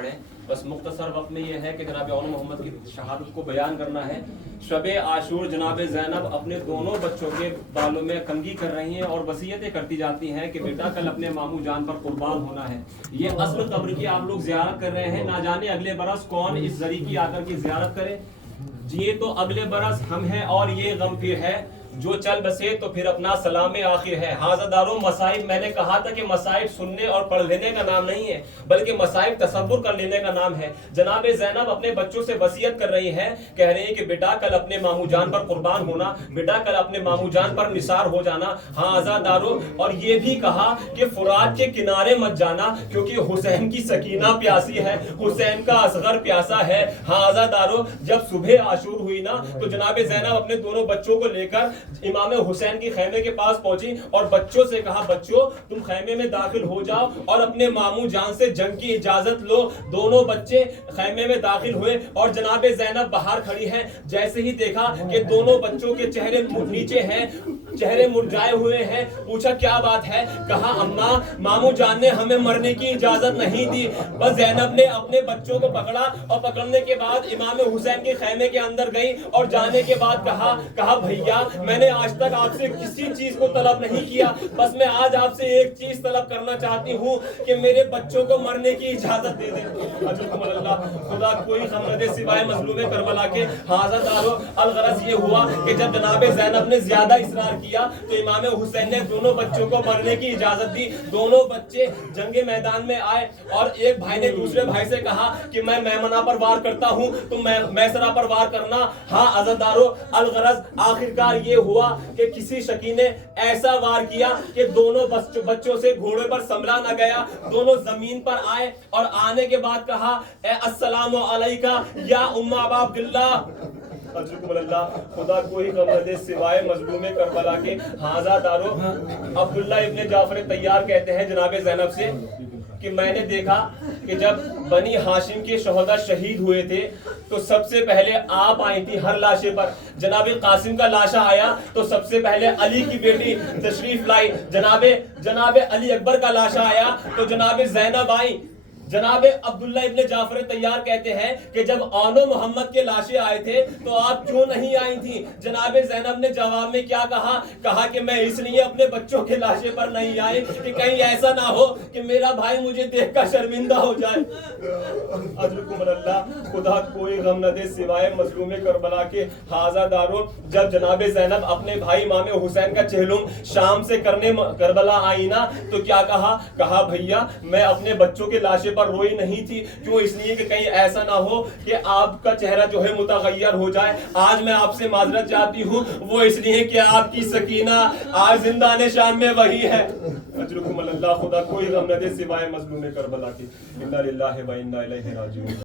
पढ़ें। बस मुख्तसर वक्त में यह है कि जनाब औन मोहम्मद की शहादत को बयान करना है। शब आशूर जनाब ज़ैनब अपने दोनों बच्चों के बालों में कंघी कर रही हैं और वसीयतें करती जाती हैं कि बेटा कल अपने मामू जान पर कुर्बान होना है। ये असल कब्र की आप लोग ज़ियारत कर रहे हैं, ना जाने अगले बरस कौन इस जरी की आकर की ज़ियारत करे। ये तो अगले बरस हम हैं और ये गम फिर है, जो चल बसे तो फिर अपना सलाम आखिर है। हाज़ादारों मसाइब, मैंने कहा था कि मसाइब सुनने और पढ़ लेने का नाम नहीं है, बल्कि मसाइब तसव्वुर कर लेने का नाम है। जनाब ज़ैनब अपने बच्चों से वसीयत कर रही है, कह रही है कि बेटा कल अपने मामू जान पर कुर्बान होना, बेटा कल अपने मामू जान पर निसार हो जाना। हाज़ादारों, और ये भी कहा कि फुरात के किनारे मत जाना, क्योंकि हुसैन की सकीना प्यासी है, हुसैन का असगर प्यासा है। हाज़ादारों, जब सुबह आशूर हुई ना, तो जनाब ज़ैनब अपने दोनों बच्चों को लेकर इमाम हुसैन की खैमे के पास पहुंची और बच्चों से कहा, बच्चों तुम खैमे में दाखिल हो जाओ और अपने मामू जान से जंग की इजाजत लो। दोनों बच्चे खैमे में दाखिल हुए और जनाब ज़ैनब बाहर खड़ी हैं। जैसे ही देखा कि दोनों बच्चों के चेहरे नीचे हैं, चेहरे मुरझाए हुए हैं, पूछा क्या बात है। कहा, अम्मा मामू जान ने हमें मरने की इजाजत नहीं दी। बस ज़ैनब ने अपने बच्चों को पकड़ा और पकड़ने के बाद इमाम हुसैन के खैमे के अंदर गई और जाने के बाद कहा भैया मैंने आज तक आपसे किसी चीज को तलब नहीं किया, बस मैं आज आपसे एक चीज तलब करना चाहती हूँ कि मेरे बच्चों को मरने की इजाजत दे दें। अल्लाह खुदा कोई गम न दे सिवाय मजलूम करबला के। हाज़ादारों, अलगरज ये हुआ कि जब जनाब ज़ैनब ने ज्यादा इसरार किया तो इमाम हुसैन ने दोनों बच्चों को मरने की इजाजत दी। दोनों बच्चे जंगे मैदान में आए और एक भाई ने दूसरे भाई से कहा कि मैं मैमना पर वार करता हूँ, तुम मैसरा पर वार करना। हाँ आज़ादारों, अलगरज आखिरकार ये हुआ कि किसी शकी ने ऐसा वार किया कि दोनों बच्चों से घोड़े पर संभला न गया। दोनों जमीन पर आए और आने के बाद कहा, अस्सलामु अलैका या उम्मा अब्दुल्लाह। खुदा कोई गम न दे सिवाय मजलूम करबला के। हाज़ादारों, अब्दुल्ला इब्ने जाफर तैयार कहते हैं जनाब ज़ैनब से कि मैंने देखा कि जब बनी हाशिम के शोहदा शहीद हुए थे तो सबसे पहले आप आई थी हर लाशे पर। जनाब कासिम का लाशा आया तो सबसे पहले अली की बेटी तशरीफ लाई। जनाब अली अकबर का लाशा आया तो जनाब ज़ैनब आई। जनाब अब्दुल्ला इब्ने जाफर तैयार कहते हैं कि जब आनो मोहम्मद के लाशें आए थे तो आप क्यों नहीं आई थी। जनाब ज़ैनब ने जवाब में क्या कहा कि मैं इसलिए अपने बच्चों के लाशे पर नहीं आई कि कहीं ऐसा ना हो कि मेरा भाई मुझे देखकर शर्मिंदा हो जाए। अल्लाह खुदा कोई गम न दे सिवाय मजलूम करबला के। हाज़ादारों, जब जनाब ज़ैनब अपने भाई इमाम हुसैन का चेहलुम शाम से करने करबला आई ना, तो क्या कहा भैया मैं अपने बच्चों के लाशे रोई नहीं थी। क्यों? इसलिए कि कहीं ऐसा ना हो कि आपका चेहरा जो है मुतगय्यर हो जाए। आज मैं आपसे माजरत चाहती हूँ, वो इसलिए कि आपकी सकीना आज जिंदाने शाम में वही है। अल्लाह खुदा कोई गम न दे सिवाय मजलूम करबला के। इन्ना लिल्लाहि व इन्ना इलैहि राजिऊन।